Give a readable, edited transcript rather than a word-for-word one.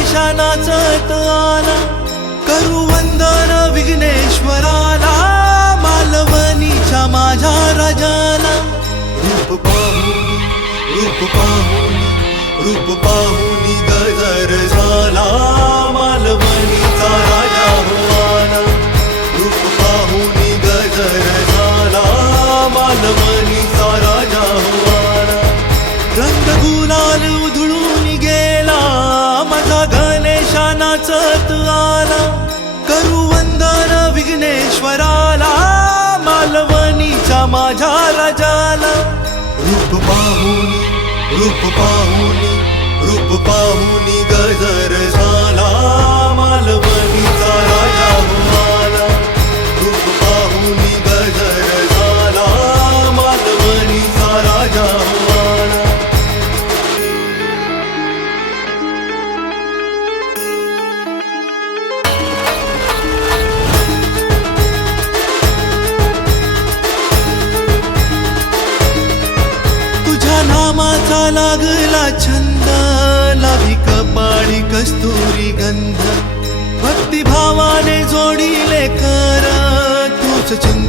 गणेशा नाचत आला, करू वंदन विघ्नेश्वराला, मालवणीच्या माझ्या राजाला. रूप पाहुनी गजर झाला, मालवणीचा राजा हो आला. रूप पाहुनी गजर झाला, मालवणीचा राजा हो आला. रंग गुलाल उधळून गेला, माझा गणेशा नाचत आला, करू वंदन विघ्नेश्वराला, मालवणीच्या माझ्या राजाला. रूप पाहुनी गजर झाला, मालवणीचा राजा हो आला. रूप पाहुनी गजर झाला, मालवणीचा राजा हो आला. तुझ्या नामाचा लागला छंद, लाभी कपाळी कस्तुरी गंध, भक्तिभावाने जोडीले कर तूच चिंता.